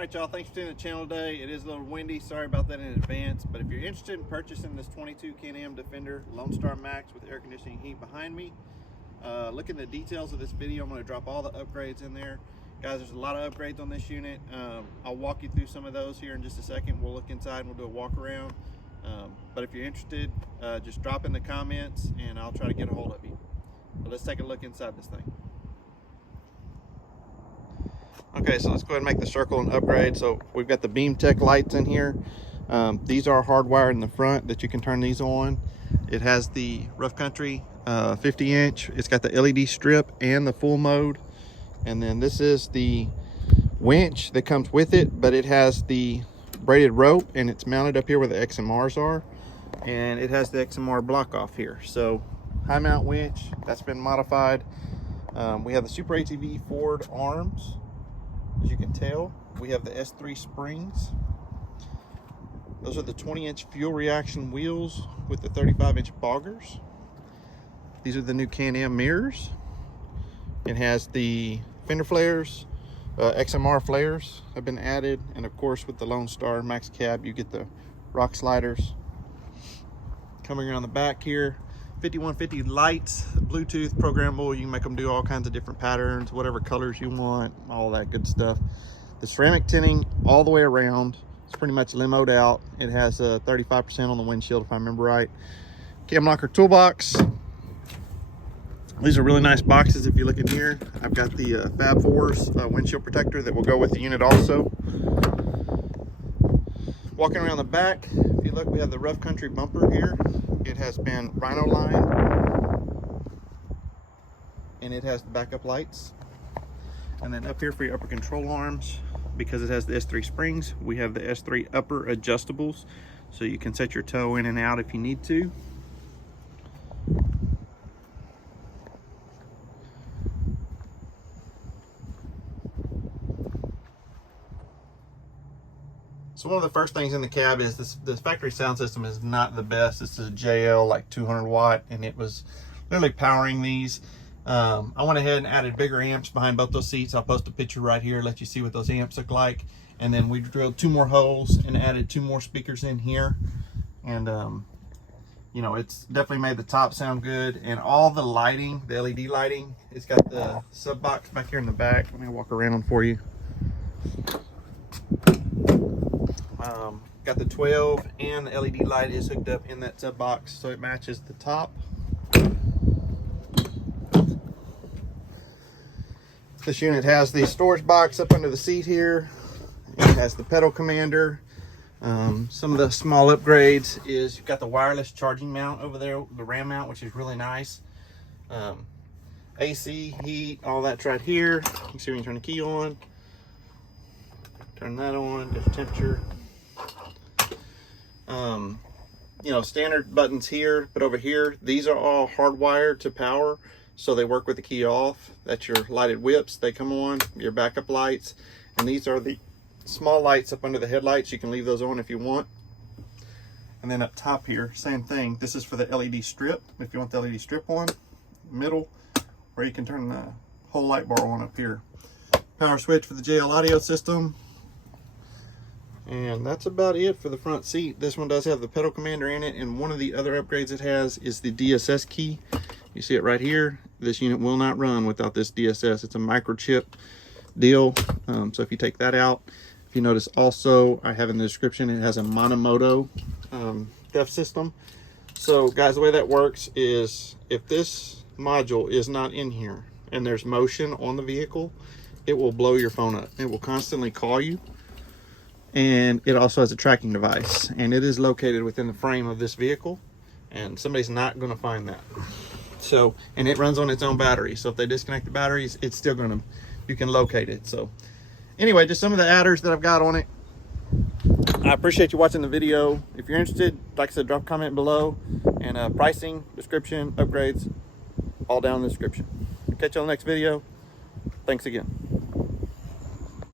Alright y'all, thanks for tuning in the channel today. It is a little windy, sorry about that in advance, but if you're interested in purchasing this 22 Canam Defender Lonestar Max with air conditioning heat behind me, look in the details of this video. I'm going to drop all the upgrades in there. Guys, there's a lot of upgrades on this unit. I'll walk you through some of those here in just a second. We'll look inside and we'll do a walk around. But if you're interested, just drop in the comments and I'll try to get a hold of you. But let's take a look inside this thing. Okay, so let's go ahead and make the circle and upgrade. So we've got the Beamtech lights in here. These are hardwired in the front that you can turn these on. It has the Rough Country 50-inch. It's got the LED strip and the full mode. And then this is the winch that comes with it, but it has the braided rope and it's mounted up here where the XMRs are. And it has the XMR block off here. So high mount winch, that's been modified. We have the Super ATV Ford arms. As you can tell, we have the S3 springs. Those are the 20-inch fuel reaction wheels with the 35-inch boggers. These are the new Can-Am mirrors. It has the fender flares, XMR flares have been added, and of course with the Lonestar Max cab you get the rock sliders. Coming around the back here, 5150 lights, Bluetooth programmable. You can make them do all kinds of different patterns, whatever colors you want, all that good stuff. The ceramic tinting all the way around. It's pretty much limoed out. It has 35% on the windshield if I remember right. Camlocker toolbox. These are really nice boxes if you look in here. I've got the Fab Fours windshield protector that will go with the unit also. Walking around the back, if you look, we have the Rough Country bumper here. It has been rhino lined and it has the backup lights. And then up here for your upper control arms, because it has the S3 springs, we have the S3 upper adjustables, so you can set your toe in and out if you need to. So one of the first things in the cab is this factory sound system is not the best. This is a JL like 200 watt and it was literally powering these. I went ahead and added bigger amps behind both those seats. I'll post a picture right here, let you see what those amps look like. And then we drilled 2 more holes and added 2 more speakers in here. And you know, it's definitely made the top sound good. And all the lighting, the LED lighting, it's got the sub box back here in the back. Let me walk around for you. Got the 12 and the LED light is hooked up in that sub box, so it matches the top. This unit has the storage box up under the seat here. It has the pedal commander. Some of the small upgrades is you've got the wireless charging mount over there, the RAM mount, which is really nice. AC, heat, all that's right here. You can see when you turn the key on. Turn that on, different temperature. You know, standard buttons here, but over here, these are all hardwired to power, so they work with the key off. That's your lighted whips, they come on, your backup lights, and these are the small lights up under the headlights. You can leave those on if you want. And then up top here, same thing. This is for the LED strip, if you want the LED strip on, middle, or you can turn the whole light bar on up here. Power switch for the JL audio system. And that's about it for the front seat. This one does have the pedal commander in it, and one of the other upgrades it has is the DSS key. You see it right here. This unit will not run without this DSS. It's a microchip deal, so if you take that out, if you notice also, I have in the description, it has a Monomoto theft system. So guys, the way that works is if this module is not in here and there's motion on the vehicle, it will blow your phone up. It will constantly call you. And it also has a tracking device, and it is located within the frame of this vehicle, and somebody's not going to find that. So, and it runs on its own battery, so if they disconnect the batteries, it's still going to, you can locate it. So anyway, just some of the adders that I've got on it. I appreciate you watching the video. If you're interested, like I said, drop a comment below, and pricing, description, upgrades, all down in the description. Catch you on the next video. Thanks again.